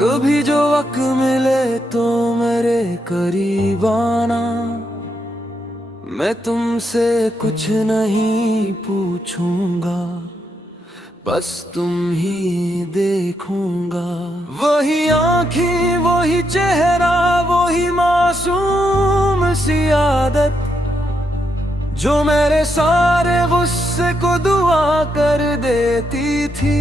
कभी जो वक्त मिले तो मेरे करीब आना। मैं तुमसे कुछ नहीं पूछूंगा, बस तुम ही देखूंगा। वही आँखें, वही चेहरा, वही मासूम सी आदत जो मेरे सारे गुस्से को दुआ कर देती थी।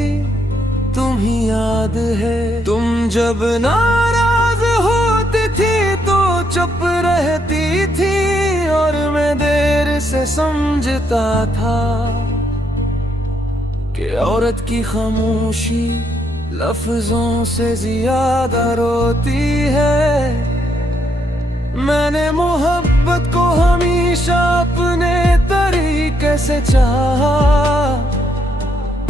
तुम ही याद है, तुम जब नाराज होती थी तो चुप रहती थी, और मैं देर से समझता था कि औरत की खामोशी लफ्जों से ज्यादा रोती है। मैंने मोहब्बत को हमेशा अपने तरीके से चाहा,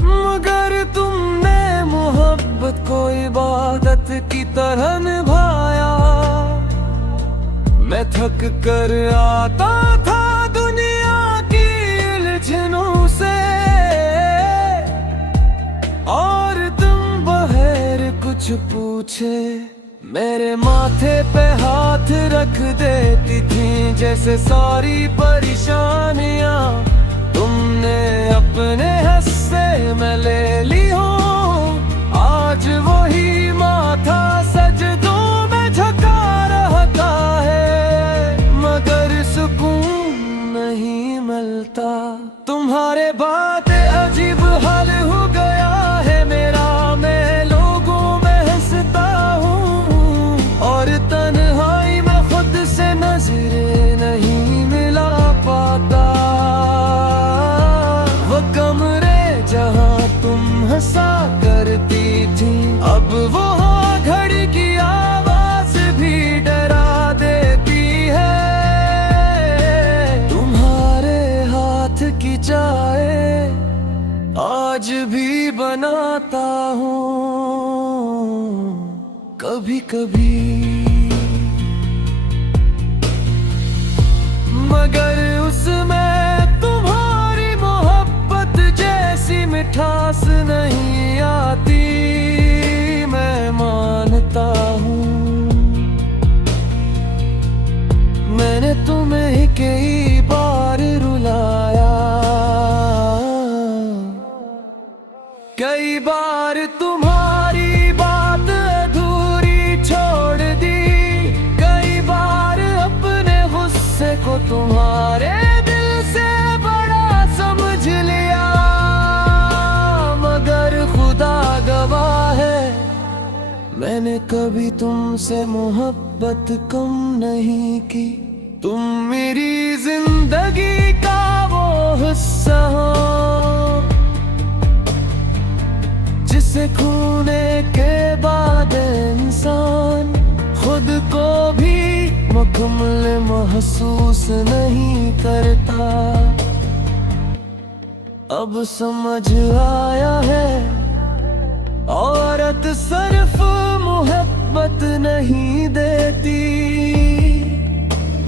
मगर तुमने मोहब्बत को इबादत की तरह निभाया। मैं थक कर आता था दुनिया की उलझनों से, और तुम बगैर कुछ पूछे मेरे माथे पे हाथ रख देती थी, जैसे सारी परेशानियां तुमने अपने हिस्से में ले ली हो। आज वही माथा सजदों में झुका रहता है, मगर सुकून नहीं मिलता। तुम्हारे बातें अजीब हाल हो गया है मेरा, मैं लोगों में हंसता हूँ और तन्हाई में खुद से नजरें नहीं मिला पाता। वो कमरे जहाँ तुम हंसा करती थी, अब वहाँ घड़ी की आवाज भी डरा देती है। तुम्हारे हाथ की चाय आज भी बनाता हूँ कभी कभी, मगर उसमें तुम्हारी मोहब्बत जैसी मिठास नहीं आती। मैं मानता हूँ मैंने तुम्हें कई बार रुलाया, कई बार तुम्हारी बात अधूरी छोड़ दी, कई बार अपने गुस्से को तुम्हारे दिल से बड़ा समझ लिया। मगर खुदा गवाह है, मैंने कभी तुमसे मोहब्बत कम नहीं की। तुम मेरी जिंदगी का वो हिस्सा हो जिसे खोने के बाद इंसान खुद को भी मुकम्मल महसूस नहीं करता। अब समझ आया है, औरत सिर्फ मोहब्बत नहीं देती,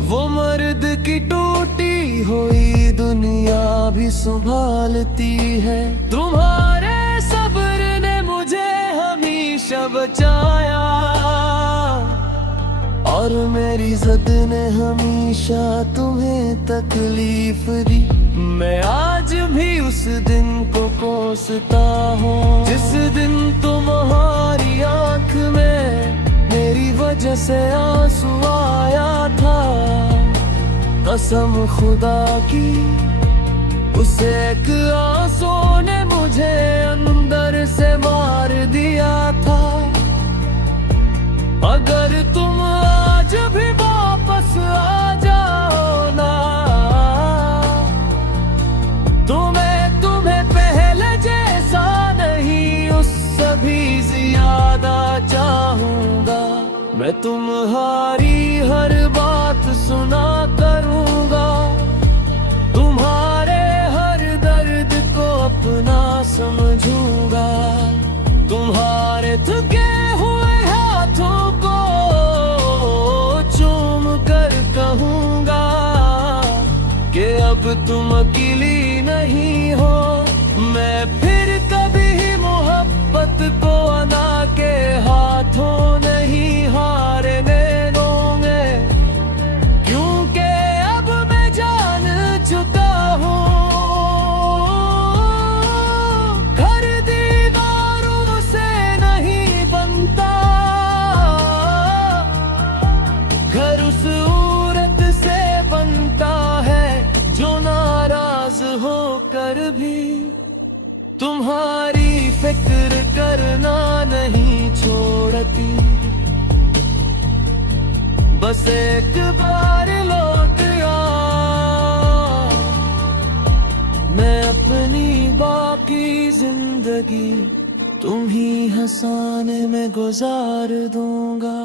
वो मर्द की टूटी हुई दुनिया भी संभालती है। तुम्हारे सब्र ने मुझे हमेशा बचाया, और मेरी जिद ने हमेशा तुम्हें तकलीफ दी। मैं आज भी उस दिन को कोसता हूँ जिस दिन तुम्हारी आँख में मेरी वजह से आंसू आया था। कसम खुदा की, उस एक आंसू ने मुझे अंदर से मार दिया था। अगर तुम आज भी वापस आ जाओ ना, तो मैं तुम्हें पहले जैसा नहीं उससे भी ज्यादा चाहूंगा। मैं तुम्हारी हर बात सुना करूंगा, तुम्हारे हर दर्द को अपना समझूंगा। तुम्हारे थके हुए हाथों को चूम कर कहूंगा कि अब तुम अकेली नहीं हो। मैं फिर कभी मोहब्बत को अना के हाथों एक बार लौट आ, मैं अपनी बाकी जिंदगी तुम ही हंसाने में गुजार दूंगा।